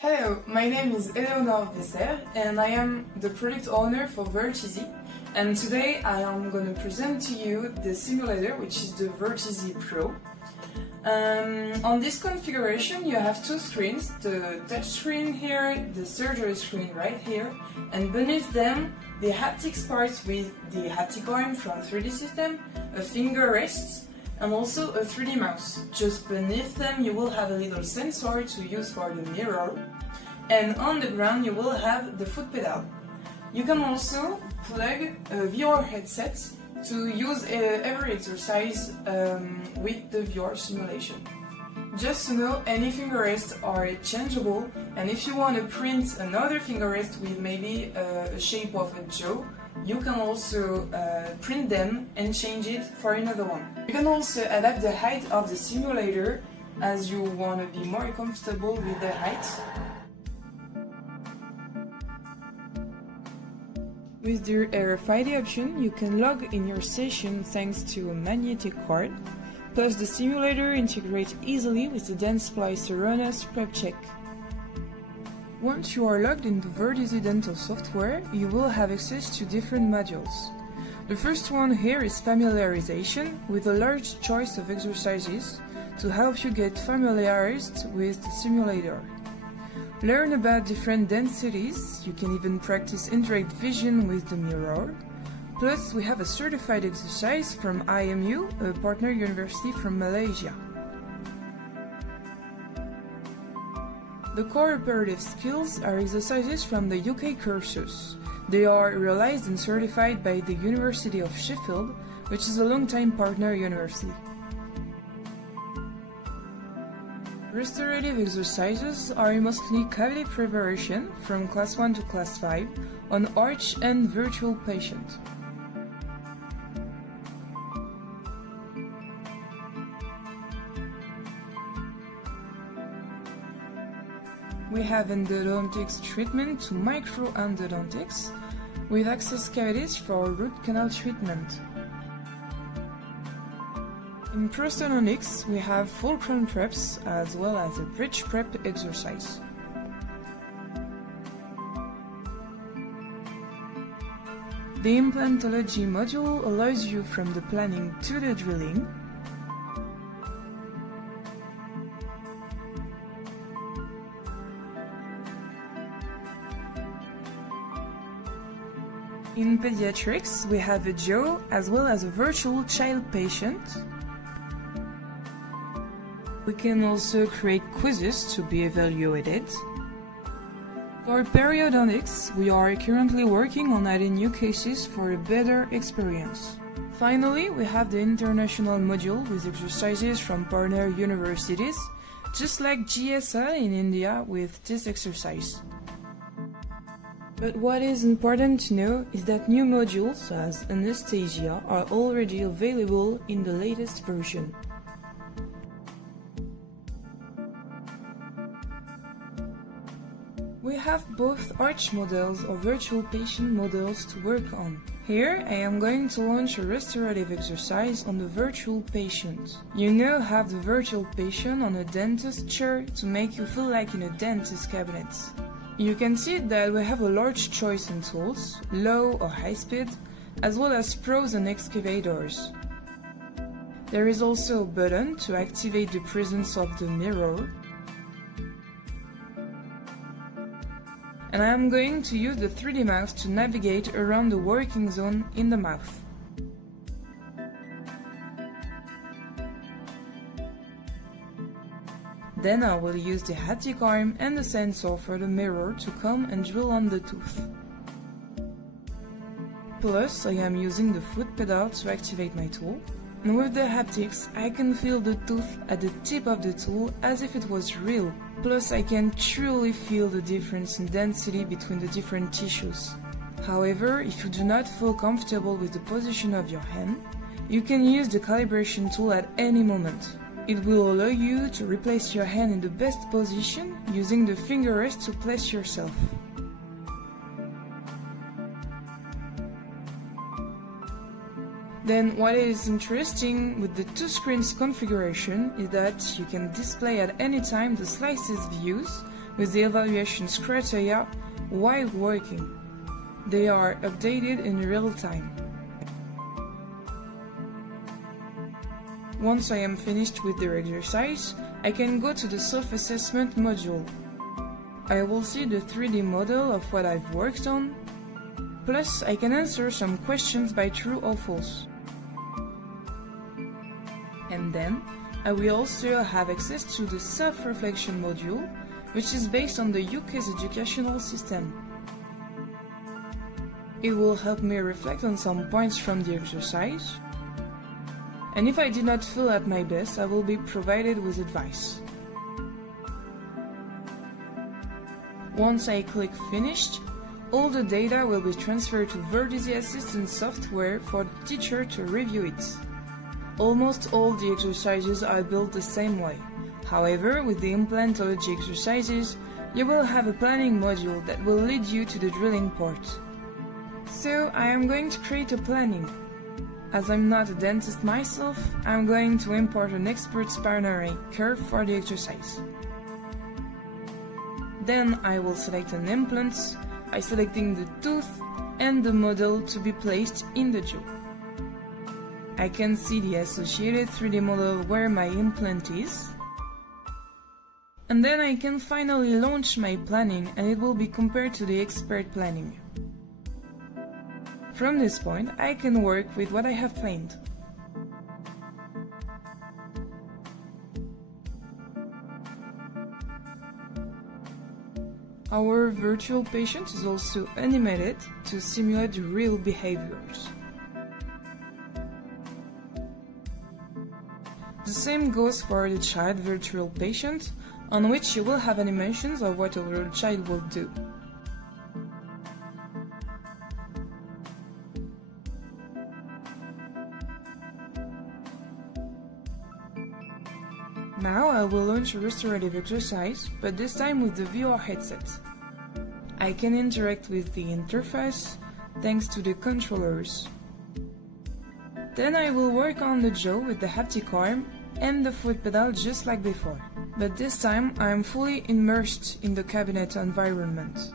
Hello, my name is Dentaire and I am the product owner for Virteasy, and today I am going to present to you the simulator, which is the Virteasy Pro. On this configuration you have two screens, the touch screen here, the surgery screen right here, and beneath them the haptics part with the haptic arm from 3D System, a finger rest, and also a 3D mouse. Just beneath them you will have a little sensor to use for the mirror, and on the ground you will have the foot pedal. You can also plug a VR headset to use every exercise with the VR simulation. Just to know, any finger rests are changeable, and if you want to print another finger rest with maybe a shape of a jaw, you can also print them and change it for another one. You can also adapt the height of the simulator as you want to be more comfortable with the height. With the RFID option, you can log in your session thanks to a magnetic card, plus the simulator integrates easily with the Dentsply Runners Prep Check. Once you are logged into Virteasy Dental software, you will have access to different modules. The first one here is familiarization, with a large choice of exercises to help you get familiarized with the simulator. Learn about different densities, you can even practice indirect vision with the mirror. Plus, we have a certified exercise from IMU, a partner university from Malaysia. The core operative skills are exercises from the UK courses. They are realized and certified by the University of Sheffield, which is a long-time partner university. Restorative exercises are mostly cavity preparation from class 1 to class 5 on arch and virtual patient. We have endodontics treatment to micro-endodontics with access cavities for root canal treatment. In prosthodontics, we have full crown preps as well as a bridge prep exercise. The implantology module allows you from the planning to the drilling. In pediatrics, we have a jaw as well as a virtual child patient. We can also create quizzes to be evaluated. For periodontics, we are currently working on adding new cases for a better experience. Finally, we have the international module with exercises from partner universities, just like GSL in India with this exercise. But what is important to know is that new modules as anesthesia are already available in the latest version. We have both arch models or virtual patient models to work on. Here I am going to launch a restorative exercise on the virtual patient. You now have the virtual patient on a dentist chair to make you feel like in a dentist cabinet. You can see that we have a large choice in tools, low or high speed, as well as pros and excavators. There is also a button to activate the presence of the mirror. And I am going to use the 3D mouse to navigate around the working zone in the mouth. Then I will use the haptic arm and the sensor for the mirror to come and drill on the tooth. Plus, I am using the foot pedal to activate my tool. And with the haptics, I can feel the tooth at the tip of the tool as if it was real. Plus, I can truly feel the difference in density between the different tissues. However, if you do not feel comfortable with the position of your hand, you can use the calibration tool at any moment. It will allow you to replace your hand in the best position using the finger rest to place yourself. Then what is interesting with the two screens configuration is that you can display at any time the slices views with the evaluations criteria while working. They are updated in real time. Once I am finished with the exercise, I can go to the self-assessment module. I will see the 3D model of what I've worked on, plus I can answer some questions by true or false. And then, I will also have access to the self-reflection module, which is based on the UK's educational system. It will help me reflect on some points from the exercise, and if I did not feel at my best, I will be provided with advice. Once I click Finished, all the data will be transferred to Virteasy Assistant software for the teacher to review it. Almost all the exercises are built the same way. However, with the implantology exercises, you will have a planning module that will lead you to the drilling part. So, I am going to create a planning. As I'm not a dentist myself, I'm going to import an expert's panoramic curve for the exercise. Then I will select an implant by selecting the tooth and the model to be placed in the jaw. I can see the associated 3D model where my implant is. And then I can finally launch my planning and it will be compared to the expert planning. From this point, I can work with what I have planned. Our virtual patient is also animated to simulate real behaviors. The same goes for the child virtual patient, on which you will have animations of what our child will do. Now I will launch a restorative exercise, but this time with the VR headset. I can interact with the interface thanks to the controllers. Then I will work on the jaw with the haptic arm and the foot pedal just like before, but this time I am fully immersed in the cabinet environment.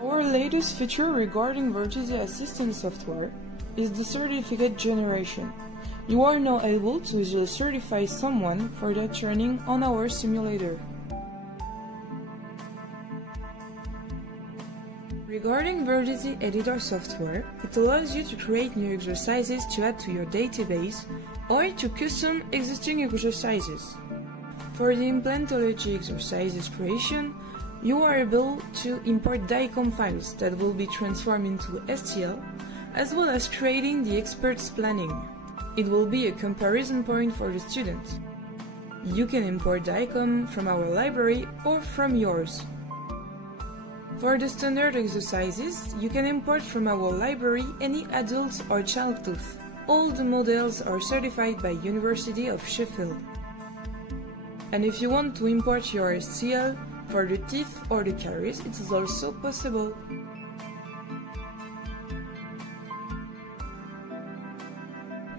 Our latest feature regarding Virteasy Assistant software is the certificate generation. You are now able to easily certify someone for their training on our simulator. Regarding Virteasy Editor software, it allows you to create new exercises to add to your database or to custom existing exercises. For the implantology exercises creation, you are able to import DICOM files that will be transformed into STL, as well as creating the expert's planning. It will be a comparison point for the student. You can import DICOM from our library or from yours. For the standard exercises, you can import from our library any adult or child tooth. All the models are certified by University of Sheffield. And if you want to import your STL for the teeth or the caries, it is also possible.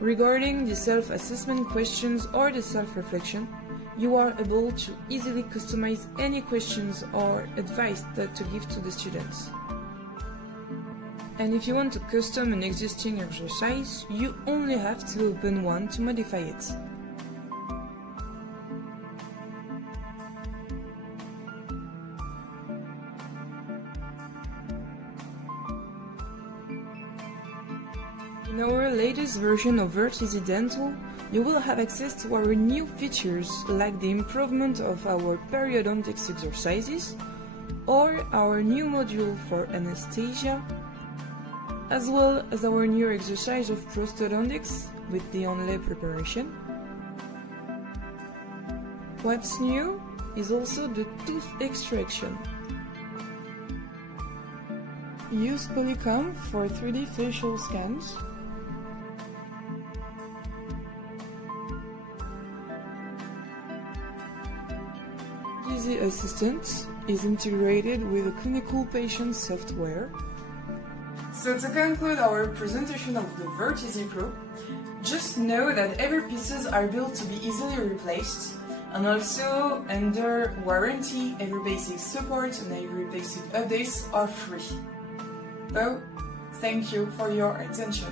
Regarding the self-assessment questions or the self-reflection, you are able to easily customize any questions or advice that to give to the students. And if you want to custom an existing exercise, you only have to open one to modify it. In our latest version of Virteasy Dental, you will have access to our new features like the improvement of our periodontics exercises or our new module for anesthesia, as well as our new exercise of prosthodontics with the onlay preparation. What's new is also the tooth extraction. Use Polycom for 3D facial scans. Virteasy Assistant is integrated with a clinical patient software. So to conclude our presentation of the Virteasy Pro, just know that every pieces are built to be easily replaced, and also under warranty, every basic support and every basic updates are free. So, thank you for your attention.